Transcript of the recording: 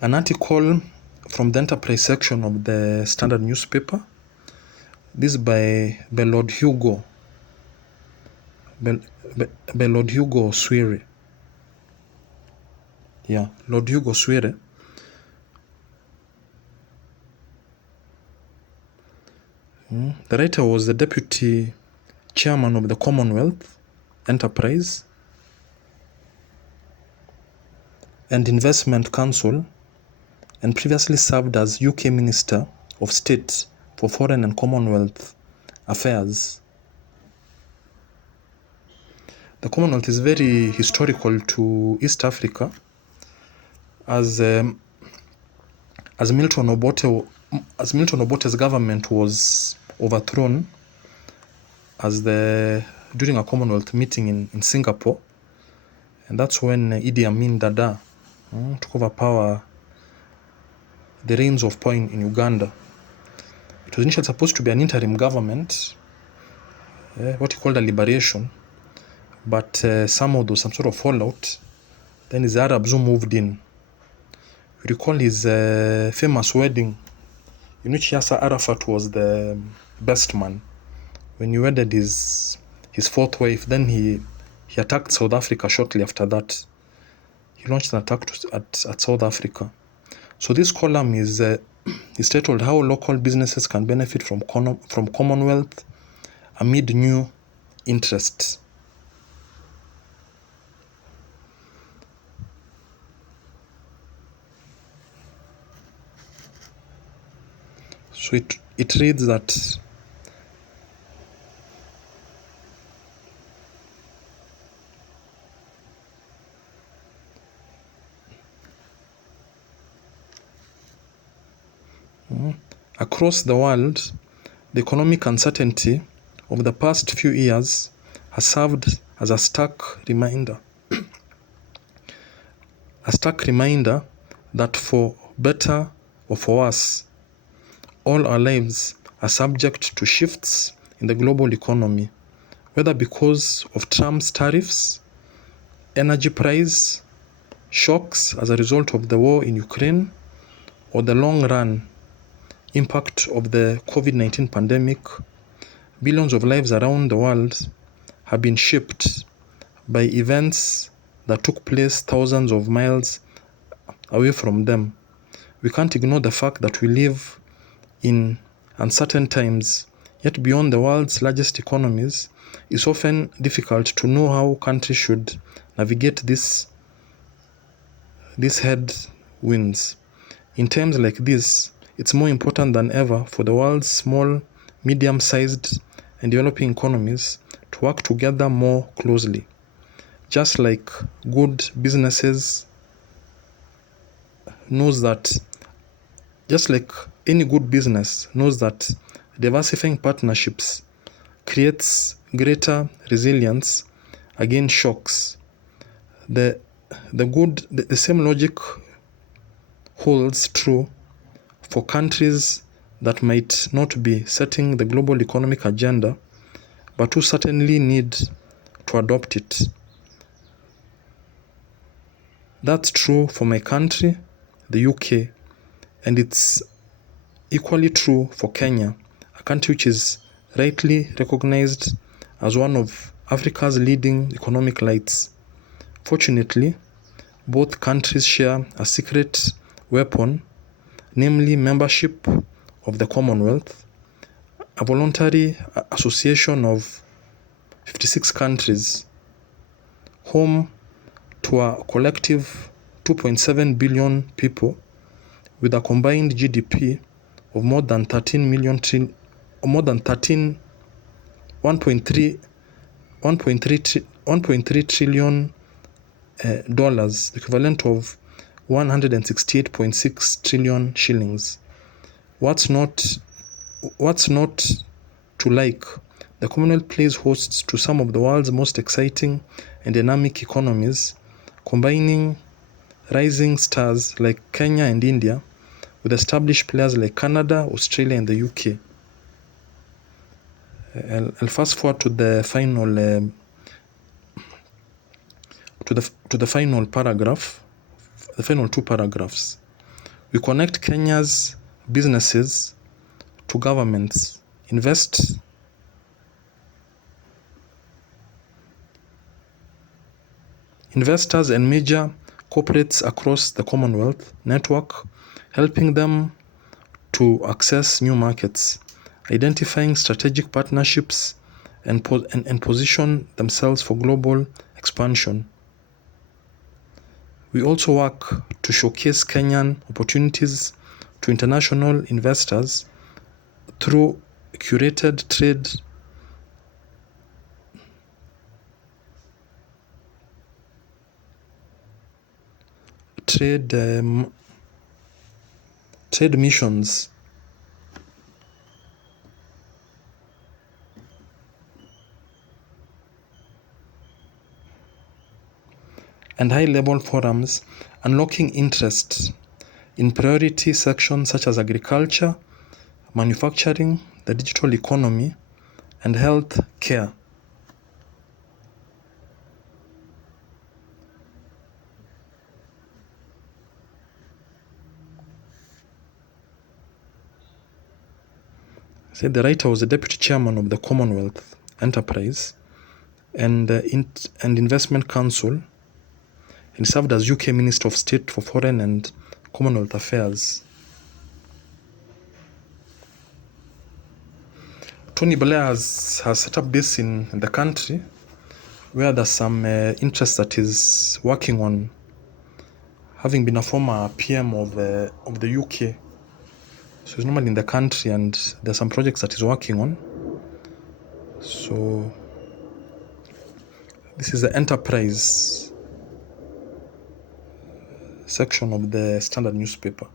An article from the enterprise section of the Standard newspaper. This by Lord Hugo. By Lord Hugo Swire. Yeah, Lord Hugo Swire. The writer was the deputy chairman of the Commonwealth Enterprise and Investment Council, and previously served as UK Minister of State for Foreign and Commonwealth Affairs. The Commonwealth is very historical to East Africa, as Milton Obote's government was overthrown during a Commonwealth meeting in Singapore, and that's when Idi Amin Dada took over power, the reins of power in Uganda. It was initially supposed to be an interim government, what he called a liberation, but somehow there was some sort of fallout. Then his Arabs who moved in. You recall his famous wedding, in which Yasser Arafat was the best man. When he wedded his fourth wife, then he attacked South Africa shortly after that. He launched an attack at South Africa. So this column is titled "How Local Businesses Can Benefit from Commonwealth Amid New Interests." So it reads that across the world, the economic uncertainty of the past few years has served as a stark reminder that for better or for worse, all our lives are subject to shifts in the global economy, whether because of Trump's tariffs, energy price shocks as a result of the war in Ukraine, or the long-run impact of the COVID-19 pandemic. Billions of lives around the world have been shaped by events that took place thousands of miles away from them. We can't ignore the fact that we live in uncertain times, yet beyond the world's largest economies, it's often difficult to know how countries should navigate these headwinds. In times like this, it's more important than ever for the world's small, medium-sized, and developing economies to work together more closely. Just like any good business knows that diversifying partnerships creates greater resilience against shocks, the same logic holds true for countries that might not be setting the global economic agenda, but who certainly need to adopt it. That's true for my country, the UK, and it's equally true for Kenya, a country which is rightly recognized as one of Africa's leading economic lights. Fortunately, both countries share a secret weapon, namely membership of the Commonwealth, a voluntary association of 56 countries, home to a collective 2.7 billion people with a combined GDP of more than 1.3 trillion dollars, the equivalent of 168.6 trillion shillings. What's not to like? The Commonwealth plays host to some of the world's most exciting and dynamic economies, combining rising stars like Kenya and India with established players like Canada, Australia, and the UK. I'll fast forward to the final paragraph, the final two paragraphs. We connect Kenya's businesses to governments. Investors and major corporates across the Commonwealth network, helping them to access new markets, identifying strategic partnerships, and position themselves for global expansion. We also work to showcase Kenyan opportunities to international investors through curated trade missions and high-level forums, unlocking interest in priority sections such as agriculture, manufacturing, the digital economy, and health care. Said the writer was the deputy chairman of the Commonwealth Enterprise and Investment Council, and served as UK Minister of State for Foreign and Commonwealth Affairs. Tony Blair has set up base in the country, where there's some interest that he's working on, having been a former PM of the UK. So he's normally in the country, and there's some projects that he's working on. So this is the enterprise section of the Standard newspaper.